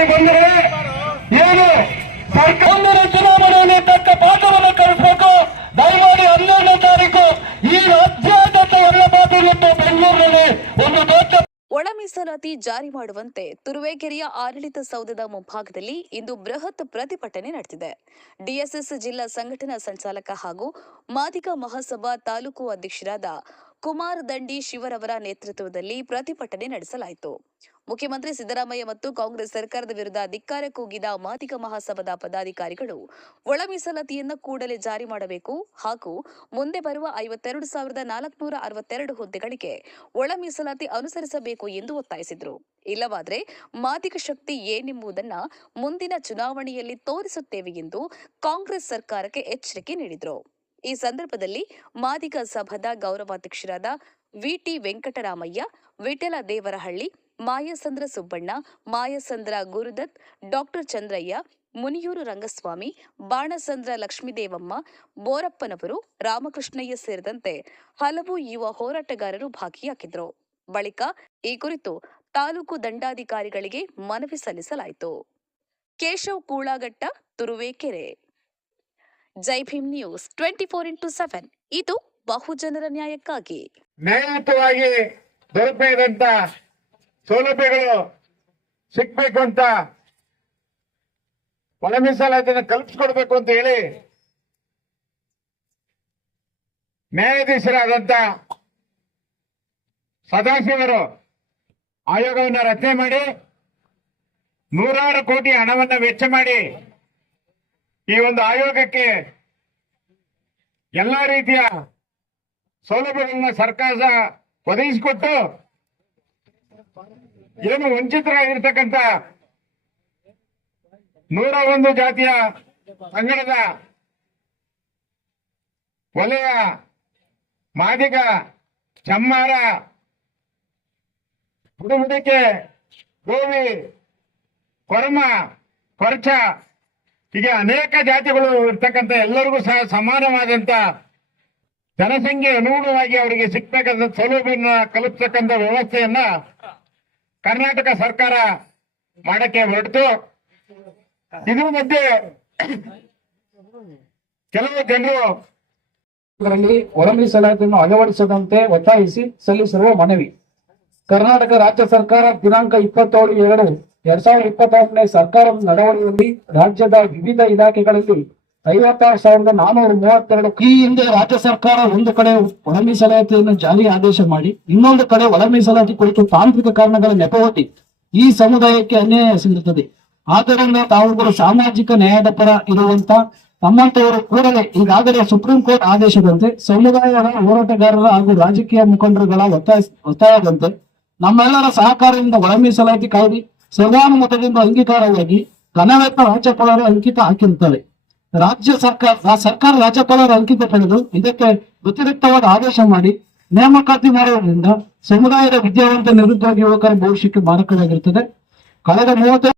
ಮಾಡಿ ಬಂದರೆ ಏನು ಮುಂದಿನ ಚುನಾವಣೆಯಲ್ಲಿ ತಕ್ಕ ಪಾಠವನ್ನು ಕಲಿಸಬೇಕು. ದಯಮಾಡಿ 12ನೇ ತಾರೀಕು ಈ ರಾಜ್ಯಾದ್ಯಂತ ಎಲ್ಲ ಮಾತಿರುವಂತ ಬೆಂಗಳೂರಿನಲ್ಲಿ ಒಂದು ದೊಡ್ಡ ಒಳ ಮೀಸಲಾತಿ ಜಾರಿ ಮಾಡುವಂತೆ ತುರುವೇಕೆರೆಯ ಆಡಳಿತ ಸೌಧದ ಮುಂಭಾಗದಲ್ಲಿ ಇಂದು ಬೃಹತ್ ಪ್ರತಿಭಟನೆ ನಡೆದಿದೆ. ಡಿಎಸ್ಎಸ್ ಜಿಲ್ಲಾ ಸಂಘಟನಾ ಸಂಚಾಲಕ ಹಾಗೂ ಮಾದಿಗ ಮಹಾಸಭಾ ತಾಲೂಕು ಅಧ್ಯಕ್ಷರಾದ ಕುಮಾರ್ ದಂಡಿ ಶಿವರವರ ನೇತೃತ್ವದಲ್ಲಿ ಪ್ರತಿಭಟನೆ ನಡೆಸಲಾಯಿತು. ಮುಖ್ಯಮಂತ್ರಿ ಸಿದ್ದರಾಮಯ್ಯ ಮತ್ತು ಕಾಂಗ್ರೆಸ್ ಸರ್ಕಾರದ ವಿರುದ್ಧ ಧಿಕ್ಕಾರ ಕೂಗಿದ ಮಾದಿಗ ಮಹಾಸಭಾದ ಪದಾಧಿಕಾರಿಗಳು ಒಳ ಮೀಸಲಾತಿಯನ್ನು ಕೂಡಲೇ ಜಾರಿ ಮಾಡಬೇಕು ಹಾಗೂ ಮುಂದೆ ಬರುವ 52,462 ಹುದ್ದೆಗಳಿಗೆ ಒಳ ಮೀಸಲಾತಿ ಅನುಸರಿಸಬೇಕು ಎಂದು ಒತ್ತಾಯಿಸಿದರು. ಇಲ್ಲವಾದರೆ ಮಾದಿಗ ಶಕ್ತಿ ಏನೆಂಬುದನ್ನ ಮುಂದಿನ ಚುನಾವಣೆಯಲ್ಲಿ ತೋರಿಸುತ್ತೇವೆ ಎಂದು ಕಾಂಗ್ರೆಸ್ ಸರ್ಕಾರಕ್ಕೆ ಎಚ್ಚರಿಕೆ ನೀಡಿದರು. ಈ ಸಂದರ್ಭದಲ್ಲಿ ಮಾದಿಗ ಸಭಾದ ಗೌರವಾಧ್ಯಕ್ಷರಾದ ವಿಟಿ ವೆಂಕಟರಾಮಯ್ಯ, ವಿಠಲ ದೇವರಹಳ್ಳಿ, ಮಾಯಸಂದ್ರ ಸುಬ್ಬಣ್ಣ, ಮಾಯಸಂದ್ರ ಗುರುದತ್, ಡಾಕ್ಟರ್ ಚಂದ್ರಯ್ಯ, ಮುನಿಯೂರು ರಂಗಸ್ವಾಮಿ, ಬಾಣಸಂದ್ರ ಲಕ್ಷ್ಮೀದೇವಮ್ಮ, ಬೋರಪ್ಪನವರು, ರಾಮಕೃಷ್ಣಯ್ಯ ಸೇರಿದಂತೆ ಹಲವು ಯುವ ಹೋರಾಟಗಾರರು ಭಾಗಿಯಾಗಿದ್ದರು. ಬಳಿಕ ಈ ಕುರಿತು ತಾಲೂಕು ದಂಡಾಧಿಕಾರಿಗಳಿಗೆ ಮನವಿ ಸಲ್ಲಿಸಲಾಯಿತು. ಕೇಶವ್ ಕೂಳಾಗಟ್ಟ, ತುರುವೇಕೆರೆ. ಜೈ ಭೀಮ್ ನ್ಯೂಸ್ 24x7 ಇದು ಬಹುಜನರ ನ್ಯಾಯಕ್ಕಾಗಿ. ನ್ಯಾಯಯುತವಾಗಿ ದೊರಕಬೇಕಂತ ಸೌಲಭ್ಯಗಳು ಸಿಗ್ಬೇಕು ಅಂತ ಒಳ ಮೀಸಲಾತಿಯನ್ನು ಕಲ್ಪಿಸಿಕೊಡ್ಬೇಕು ಅಂತ ಹೇಳಿ ನ್ಯಾಯಾಧೀಶರಾದಂತ ಸದಾಶಿವರು ಆಯೋಗವನ್ನು ರಚನೆ ಮಾಡಿ 100 ಕೋಟಿ ಹಣವನ್ನು ವೆಚ್ಚ ಮಾಡಿ ಈ ಒಂದು ಆಯೋಗಕ್ಕೆ ಎಲ್ಲಾ ರೀತಿಯ ಸೌಲಭ್ಯಗಳನ್ನ ಸರ್ಕಾರ ಒದಗಿಸಿಕೊಟ್ಟು ಏನು ವಂಚಿತರಾಗಿರ್ತಕ್ಕಂಥ 101 ಜಾತಿಯ ಪಂಗಡದ ವಲಯ ಮಾದಿಗ, ಚಮ್ಮಾರ, ಬುಡಬುಡಿಕೆ, ಗೋವಿ, ಕೊರಮ, ಕೊರಚ ಹೀಗೆ ಅನೇಕ ಜಾತಿಗಳು ಇರ್ತಕ್ಕಂಥ ಎಲ್ಲರಿಗೂ ಸಹ ಸಮಾನವಾದಂತ ಜನಸಂಖ್ಯೆ ಅನುಗುಣವಾಗಿ ಅವರಿಗೆ ಸಿಗ್ತಕ್ಕಂಥ ಸೌಲಭ್ಯವನ್ನು ಕಲ್ಪಿಸತಕ್ಕಂಥ ವ್ಯವಸ್ಥೆಯನ್ನ ಕರ್ನಾಟಕ ಸರ್ಕಾರ ಮಾಡಕ್ಕೆ ಹೊರಟಿತು. ಇದ್ರ ಮಧ್ಯೆ ಕೆಲವು ಜನರು ಒಳ ಮೀಸಲಾತಿಯನ್ನು ಅಳವಡಿಸದಂತೆ ಒತ್ತಾಯಿಸಿ ಸಲ್ಲಿಸಿರುವ ಮನವಿ. ಕರ್ನಾಟಕ ರಾಜ್ಯ ಸರ್ಕಾರ ದಿನಾಂಕ 27/2/2024 ಸರ್ಕಾರದ ನಡವಳಿಕೆಯಲ್ಲಿ ರಾಜ್ಯದ ವಿವಿಧ ಇಲಾಖೆಗಳಲ್ಲಿ 56,432 ಈ ಹಿಂದೆ ರಾಜ್ಯ ಸರ್ಕಾರ ಒಂದು ಕಡೆ ಒಳ ಮೀಸಲಾತಿಯನ್ನು ಜಾರಿ ಆದೇಶ ಮಾಡಿ ಇನ್ನೊಂದು ಕಡೆ ಒಳ ಮೀಸಲಾತಿ ಕುರಿತು ತಾಂತ್ರಿಕ ಕಾರಣಗಳ ನೆಪವೊಡ್ಡಿ ಈ ಸಮುದಾಯಕ್ಕೆ ಅನ್ಯಾಯ ಸಿಗುತ್ತದೆ. ಆದ್ದರಿಂದ ತಾವುಗಳು ಸಾಮಾಜಿಕ ನ್ಯಾಯದ ಪರ ಇರುವಂತ ತಮ್ಮಂತವರು ಕೂಡಲೇ ಈಗಾಗಲೇ ಸುಪ್ರೀಂ ಕೋರ್ಟ್ ಆದೇಶದಂತೆ ಸಮುದಾಯದ ಹೋರಾಟಗಾರರ ಹಾಗೂ ರಾಜಕೀಯ ಮುಖಂಡರುಗಳ ಒತ್ತಾಯದಂತೆ ನಮ್ಮೆಲ್ಲರ ಸಹಕಾರದಿಂದ ಒಳ ಮೀಸಲಾತಿ ಕಾಯ್ದೆ ಸರ್ವಾನುಮತದಿಂದ ಅಂಗೀಕಾರವಾಗಿ ಘನವೆತ್ತ ರಾಜ್ಯಪಾಲರ ಅಂಕಿತ ಹಾಕಿರುತ್ತದೆ. ರಾಜ್ಯ ಸರ್ಕಾರ ರಾಜ್ಯಪಾಲರ ಅಂಕಿತ ಪಡೆದು ಇದಕ್ಕೆ ವ್ಯತಿರಿಕ್ತವಾದ ಆದೇಶ ಮಾಡಿ ನೇಮಕಾತಿ ಮಾಡುವುದರಿಂದ ಸಮುದಾಯದ ವಿದ್ಯಾವಂತ ನಿರುದ್ಯೋಗಿ ಯುವಕರ ಭವಿಷ್ಯಕ್ಕೆ ಮಾರಕವಾಗಿರುತ್ತದೆ. ಕಳೆದ 30